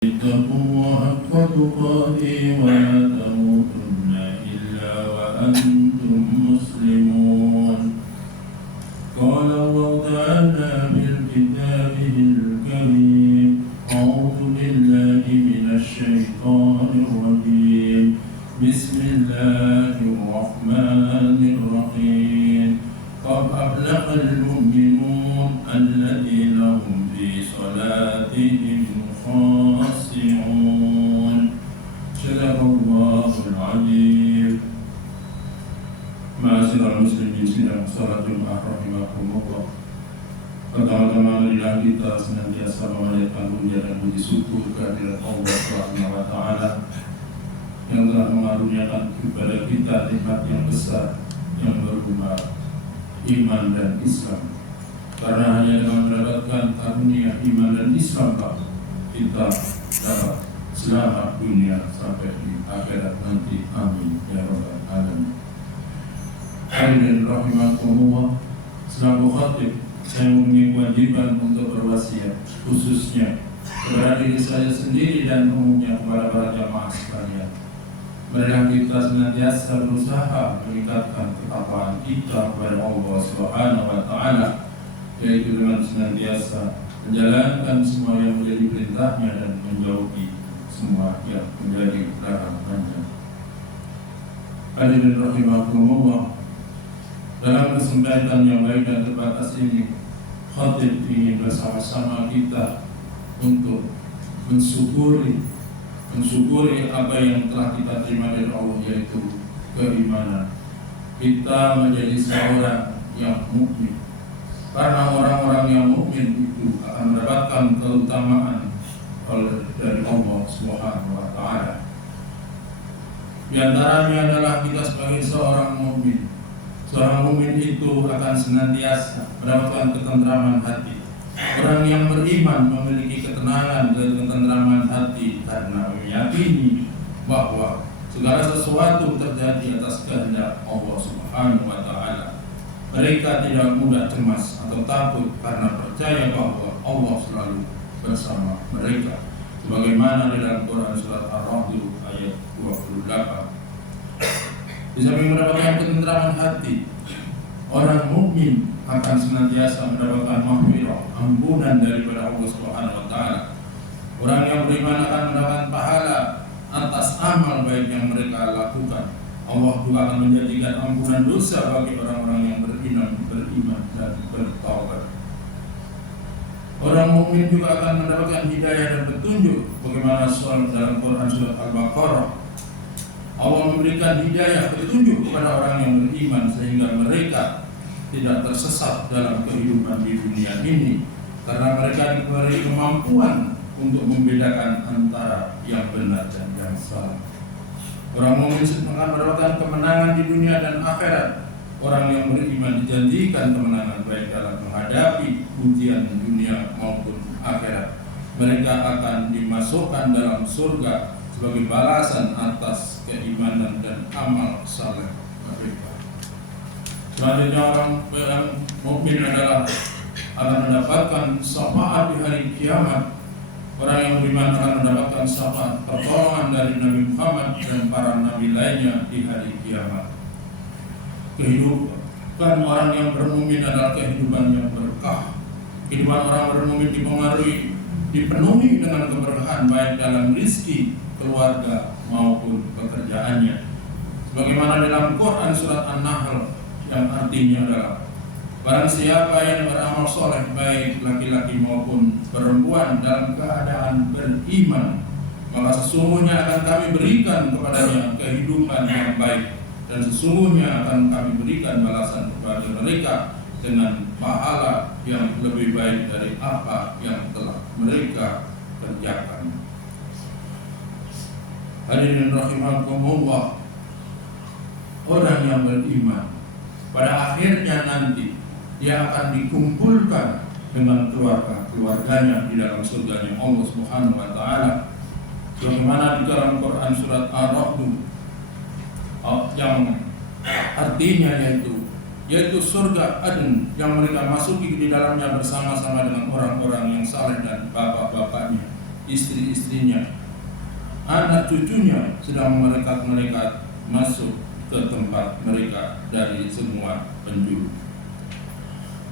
اتقوا الله حق تقاته ولا تموتن إلا وأنتم مسلمون. قال الله تعالى في كتابه الكريم: أعوذ بالله من الشيطان الرجيم. بسم الله الرحمن الرحيم. قد أفلح المؤمنون الذين هم في صلاتهم خاشعون. صدق الله العظيم. Ma'asyiral muslimin sidang salat Jumat rahimakumullah. Pertama-tama marilah kita senantiasa memanjatkan puja dan puji syukur kehadirat Allah Subhanahu wa taala yang telah mengaruniakan kepada kita nikmat yang besar yang berupa iman dan Islam. Karena hanya dengan mendapatkan karunia iman dan Islam kita dapat selamat dunia sampai di akhirat nanti. Amin ya rabbal alamin. Hadirin rahimakumullah, selaku khatib saya mempunyai kewajiban untuk berwasiat khususnya kepada diri saya sendiri dan umumnya kepada para jamaah sekalian. Marilah kita senantiasa berusaha meningkatkan ketakwaan kita kepada Allah Subhanahu wa taala, yaitu dengan senantiasa menjalankan semua yang menjadi perintahnya dan menjauhi semua yang menjadi larangannya. Hadirin rahimakumullah, dalam kesempatan yang baik dan terbatas ini, khatib ingin bersama-sama kita untuk mensyukuri apa yang telah kita terima dari Allah, yaitu keimanan. Kita menjadi seorang yang mukmin. Karena orang-orang yang mukmin itu akan mendapatkan keutamaan dari Allah Subhanahu wa taala. Di antaranya adalah kita sebagai seorang mukmin. Seorang mukmin itu akan senantiasa mendapatkan ketentraman hati. Orang yang beriman memiliki ketenangan dan ketentraman hati karena meyakini bahwa segala sesuatu terjadi atas kehendak Allah Subhanahu wa taala. Mereka tidak mudah cemas atau takut karena percaya bahwa Allah selalu bersama mereka. Sebagaimana di dalam Quran surat Ar-Ra'd ayat 28. Di samping mendapatkan ketentraman hati, orang mukmin akan senantiasa mendapatkan maghfirah, ampunan daripada Allah Subhanahu wa taala. Orang yang beriman akan mendapatkan pahala atas amal baik yang mereka lakukan. Allah juga akan menjadikan ampunan dosa bagi orang-orang yang beriman dan bertaubat. Orang mukmin juga akan mendapatkan hidayah dan petunjuk, bagaimana dalam Quran surat Al-Baqarah. Allah memberikan hidayah petunjuk kepada orang yang beriman sehingga mereka tidak tersesat dalam kehidupan di dunia ini, karena mereka diberi kemampuan untuk membedakan antara yang benar dan yang salah. Orang mukmin akan mendapatkan kemenangan di dunia dan akhirat. Orang yang beriman dijanjikan kemenangan baik dalam menghadapi ujian dunia maupun akhirat. Mereka akan dimasukkan dalam surga sebagai balasan atas keimanan dan amal saleh mereka. Selanjutnya orang yang mukmin adalah akan mendapatkan syafaat di hari kiamat. Orang yang beriman akan mendapatkan syafaat pertolongan dari Nabi Muhammad dan para nabi lainnya di hari kiamat. Kehidupan orang yang bermukmin adalah kehidupan yang berkah. Kehidupan orang bermukmin dipenuhi dengan keberkahan baik dalam rizki, keluarga maupun pekerjaannya. Sebagaimana dalam Quran surat An-Nahl yang artinya adalah: barang siapa yang beramal soleh baik laki-laki maupun perempuan dalam keadaan beriman, maka sesungguhnya akan kami berikan kepadanya kehidupan yang baik, dan sesungguhnya akan kami berikan balasan kepada mereka dengan pahala yang lebih baik dari apa yang telah mereka kerjakan. Hadirin rahimakumullah, orang yang beriman pada akhirnya nanti dia akan dikumpulkan dengan keluarganya di dalam surganya Allah Subhanahu wa taala. Sebagaimana di dalam Quran surat Ar-Ra'd yang artinya yaitu surga Aden yang mereka masuki di dalamnya bersama-sama dengan orang-orang yang saleh dan bapak-bapaknya istri-istrinya, anak cucunya sedang melekat-melekat masuk ke tempat mereka dari semua penjuru.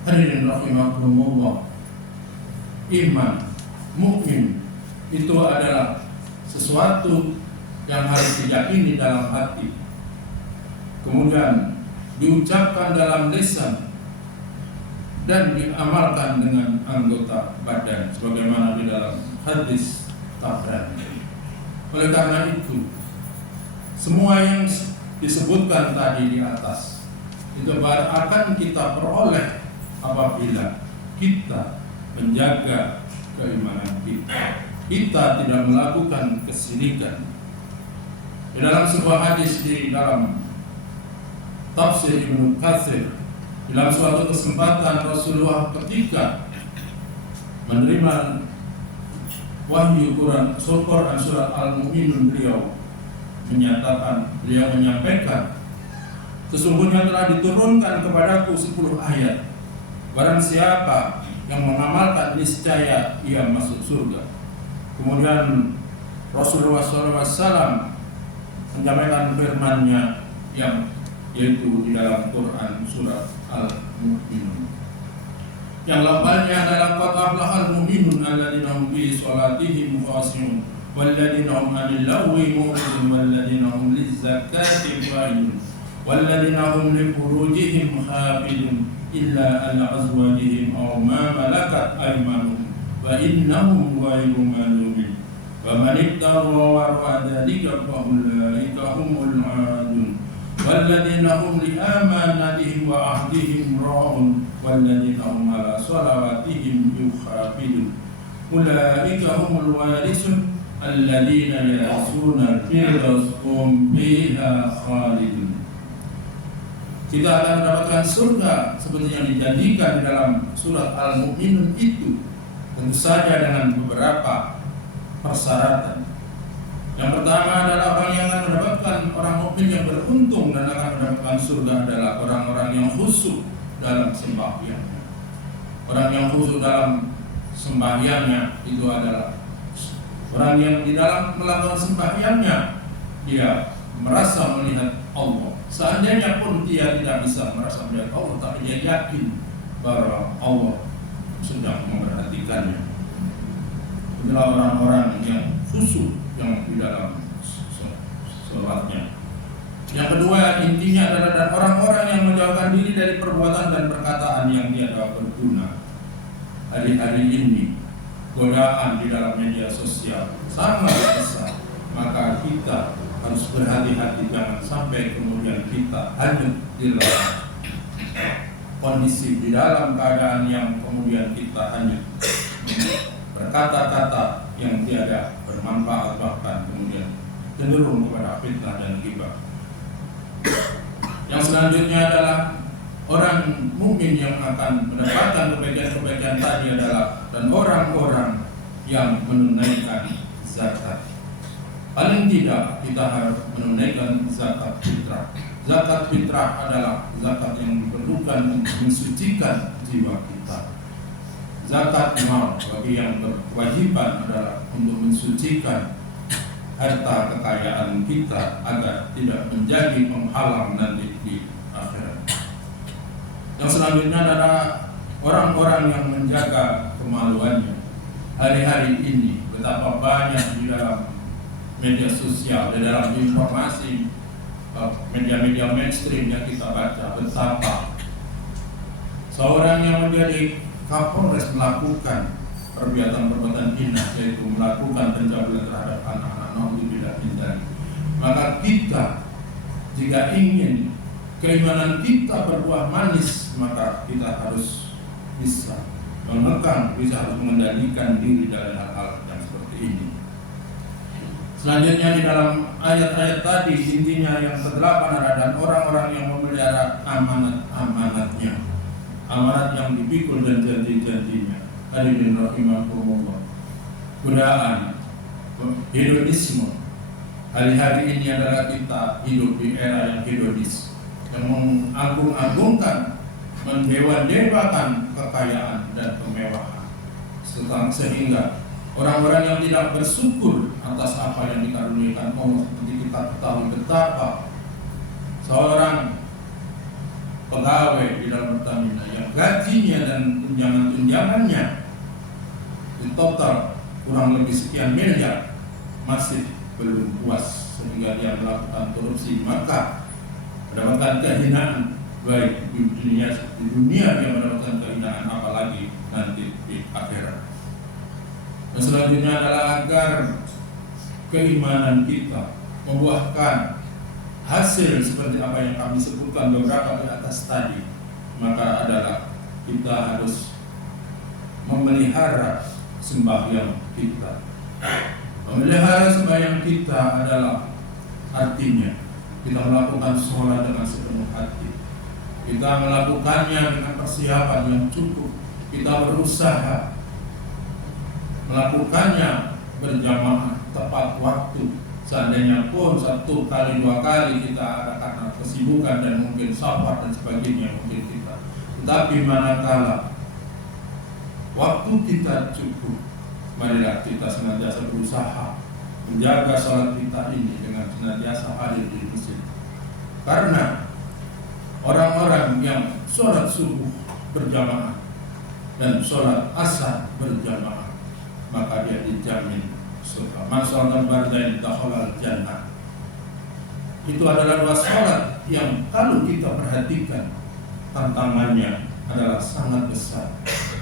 Hadirin rahimakumullah, iman, mukmin itu adalah sesuatu yang harus diyakini dalam hati, kemudian diucapkan dalam lisan, dan diamalkan dengan anggota badan sebagaimana di dalam hadis Tabrani. Oleh karena itu, semua yang disebutkan tadi di atas itu akan kita peroleh apabila kita menjaga keimanan kita. Kita tidak melakukan kesyirikan. Di dalam sebuah hadis di dalam tafsir Ibnu Katsir, dalam suatu kesempatan Rasulullah ketika menerima wahyu Quran surat Al-Mu'minun, beliau menyampaikan, sesungguhnya telah diturunkan kepadaku 10 ayat. Barang siapa yang mengamalkan, niscaya ia masuk surga. Kemudian Rasulullah SAW menyampaikan firman-Nya yang yaitu di dalam Quran surat Al-Mu'minun, yang lafalnya adalah qad aflahal mu'minun alladzina hum fi sholatihim khashi'un walladzina hum 'anil lagwi mu'ridun walladzina hum lizzakati fa'ilun walladzina hum li furujihim hafizun illa ala azwajihim aw ma malakat aymanuhum wa innahum ghairu malumin wa man ittara wara'a dzalika fa ulaika humul 'adun walladzina hum li amanatihim wa ahdihim ra'un walladzina hum 'ala shalawatihim yuhafizun ulaika humul warisun alladzina yarisuna al-firdaus hum fiha khalidun. Kita akan mendapatkan surga seperti yang dijanjikan di dalam surat Al-Mu'minun itu, tentu saja dengan beberapa persyaratan. Yang pertama adalah orang yang akan mendapatkan, orang mukmin yang beruntung dan akan mendapatkan surga adalah orang-orang yang khusyuk dalam sembahyangnya. Orang yang khusyuk dalam sembahyangnya itu adalah orang yang di dalam melakukan sembahyangnya dia merasa melihat Allah. Seandainya pun dia tidak bisa merasa melihat Allah, tapi dia yakin bahwa Allah sedang memperhatikannya. Inilah orang-orang yang khusyuk yang di dalam sholatnya. Yang kedua, intinya adalah dan orang-orang yang menjauhkan diri dari perbuatan dan perkataan yang tiada berguna. Hari-hari ini godaan di dalam media sosial sangat besar, maka kita harus berhati-hati jangan sampai kemudian kita hanyut di dalam kondisi di dalam keadaan yang kemudian kita hanyut berkata-kata yang tiada bermanfaat, bahkan kemudian cenderung kepada fitnah dan ghibah. Yang selanjutnya adalah orang mukmin yang akan mendapatkan kebaikan-kebaikan tadi adalah dan orang-orang yang menunaikan zakat. Paling tidak kita harus menunaikan zakat fitrah. Zakat fitrah adalah zakat yang diperlukan untuk mensucikan jiwa kita. Zakat mal bagi yang berkewajiban adalah untuk mensucikan harta kekayaan kita agar tidak menjadi penghalang nanti di akhirat. Yang selanjutnya adalah orang-orang yang menjaga kemaluannya. Hari-hari ini betapa banyak di dalam media sosial, di dalam informasi media-media mainstream yang kita baca, betapa seorang yang menjadi Kapolres melakukan perbuatan-perbuatan hina, yaitu melakukan pencabulan terhadap anak-anak naudzubillah min dzalik. Maka kita jika ingin keimanan kita berbuah manis, maka kita harus bisa menekan, bisa harus mengendalikan diri dari hal-hal yang seperti ini. Selanjutnya di dalam ayat-ayat tadi intinya yang ke-8 adalah dan orang-orang yang memelihara amanat-amanatnya, amanat yang dipikul dan janji-janjinya. Hadirin rahimakumullah. Godaan hedonisme. Hari-hari ini adalah kita hidup di era yang hedonis, yang mengagung-agungkan, mendewa-dewakan kekayaan dan kemewahan, sehingga Orang-orang yang tidak bersyukur atas apa yang dikaruniakan Allah. Nanti kita ketahui betapa seorang pegawai di dalam Pertamina yang gajinya dan tunjangan-tunjangannya di total kurang lebih sekian miliar masih belum puas sehingga dia melakukan korupsi, maka mendapatkan kehinaan baik di dunia dia mendapatkan kehinaan, apalagi nanti di akhirat. Dan selanjutnya adalah agar keimanan kita membuahkan hasil seperti apa yang kami sebutkan beberapa di atas tadi, maka adalah kita harus memelihara sembahyang kita. Memelihara sembahyang kita adalah artinya kita melakukan sholat dengan sepenuh hati. Kita melakukannya dengan persiapan yang cukup. Kita berusaha melakukannya berjamaah tepat waktu. Seandainya pun 1 kali 2 kali kita ada karena kesibukan dan mungkin safar dan sebagainya mungkin kita. Tetapi manakala waktu kita cukup, marilah kita senantiasa berusaha menjaga sholat kita ini dengan senantiasa hadir di masjid. Karena orang-orang yang sholat subuh berjamaah dan sholat asar berjamaah, maka dia dijamin surga. Man sholat bardain dakhala jannah. Itu adalah 2 sholat yang kalau kita perhatikan tantangannya adalah sangat besar.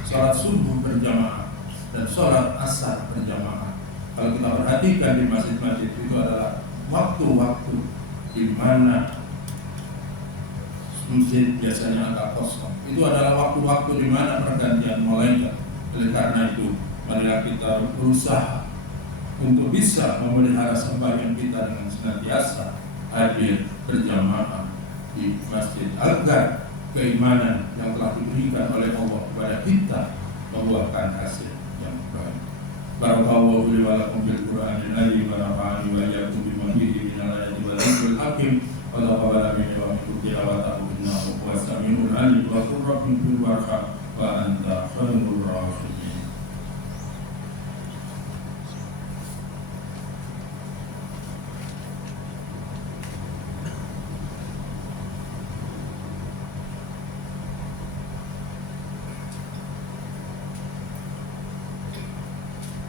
Sholat subuh berjamaah dan sholat asar berjamaah. Kalau kita perhatikan di masjid-masjid itu adalah waktu-waktu di mana masjid biasanya agak kosong. Itu adalah waktu-waktu di mana pergantian malaikat. Oleh karena itu, marilah kita berusaha untuk bisa memelihara sembahyang kita dengan senantiasa hadir berjamaah di masjid agar keimanan yang telah diberikan oleh Allah kepada kita membuahkan hasil yang baik. Barakallahu li wa lakum bil Qur'anil azim wa nafa'ani wa iyyakum bima fihi minal ayati wal dhikril hakim wa taqabbal minni wa minkum tilawatahu innahu huwas samiul alim wa qur rabbi fil warham wa anta khairur rahimin.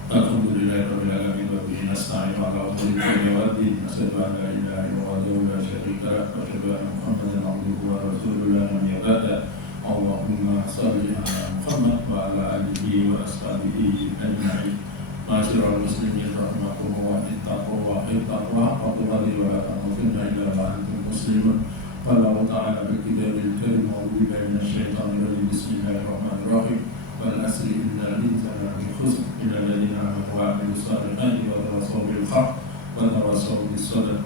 Alhamdulillahirabbil alamin wa bihi nasta'inu ala umuri dunya waddin. Asyhadu an la ilaha illallah wa la syarika lahu wa asyhadu anna Muhammadan abduhu wa rasuluhu la nabiyya ba'dahu. Allahumma shalli ala Muhammad wa ala alihi wa ashabihi ajma'in. Ma'asyiral muslimin rahimakumullah, ittaqullah haqqa tuqatih wa la tamutunna illa wa antum muslimun. Qala ta'ala bil kitabil karim a'udzu billahi minasyaitonir rajim. Bismillahirrahmanirrahim. Wal asri innal insana lafi khusr illa alladziina aamanu wa 'amilus shalihati wa tawassaw bil haqq wa tawassaw bis sabr.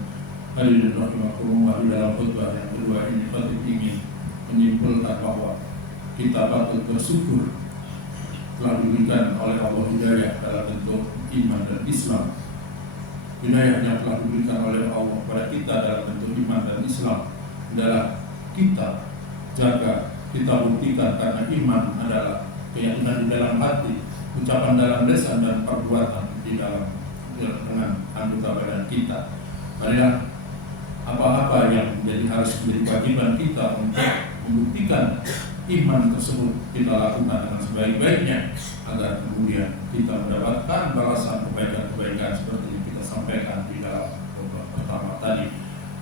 Hadirin rahimakumullah, di dalam khutbah yang kedua ini khatib ingin menyimpulkan bahwa kita patut bersyukur telah diberikan oleh Allah hidayah dalam bentuk iman dan Islam. Hidayah yang telah diberikan oleh Allah kepada kita dalam bentuk iman dan Islam adalah kita jaga, kita buktikan, karena iman adalah keyakinan di dalam hati, ucapan dalam lisan, dan perbuatan di dalam dengan anggota badan kita. Marilah apa-apa yang harus menjadi kewajiban kita untuk membuktikan iman tersebut kita lakukan dengan sebaik-baiknya, agar kemudian kita mendapatkan balasan kebaikan-kebaikan seperti yang kita sampaikan di dalam khutbah pertama tadi.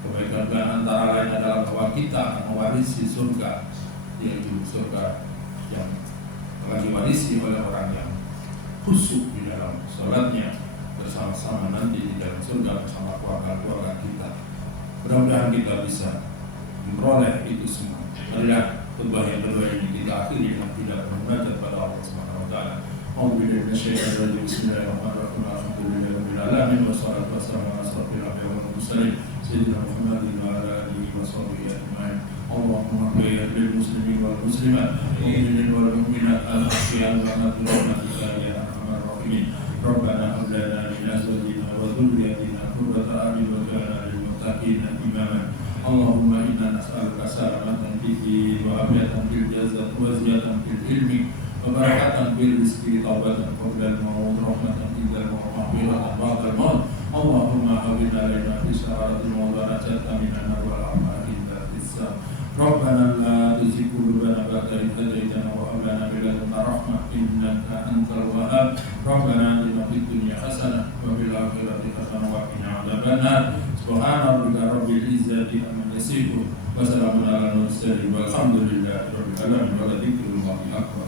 Kebaikan antara lain adalah bahwa kita akan mewarisi surga, yaitu surga yang telah diwarisi oleh orang yang khusyuk di dalam sholatnya, bersama-sama nanti di dalam surga bersama keluarga-keluarga kita. Mudah-mudahan kita bisa memperoleh itu semua. Marilah khutbah yang kedua ini kita akhiri dengan tidak bermunajat pada Allah Subhanahu wa taala. A'udzu minasyaitonir rajim. Bismillahirrahmanirrahim. Alhamdulillahirabbil alamin wassalatu wassalamu ala asyrofil anbiya'i wal mursalin sayyidina Muhammadin wa ala alihi washabihi ajma'in. Allahumma ighfir lil muslimin wal muslimat wal mu'minin wal mu'minat al-ahya'i wa rahmatika ya arhamar rahimin. Rabbana hab lana min azwajina wa dhurriyyatina qurrata a'yun waj'alna lil muttaqina imama. Allahumma inna nas'aluka salamatan fid din wa afiyatan fil jasad wa ziyadatan fil ilmi wa barakatan fil rizqi, taubatan qabla al-maut, rahmatan إذا ومغفرة بعد الموت اللهم هون علينا في سعادة ودرجات من النار والأعمال إلا في السماء ربنا لا تزغ قلوبنا بعد إذ هديتنا وهب لنا من لدنك رحمة إنك أنت الوهاب ربنا آتنا في الدنيا حسنة وفي الآخرة حسنة وقنا عذاب النار سبحان ربك رب العزة عما يصفون وسلام على المرسلين والحمد لله رب العالمين ولذكر الله أكبر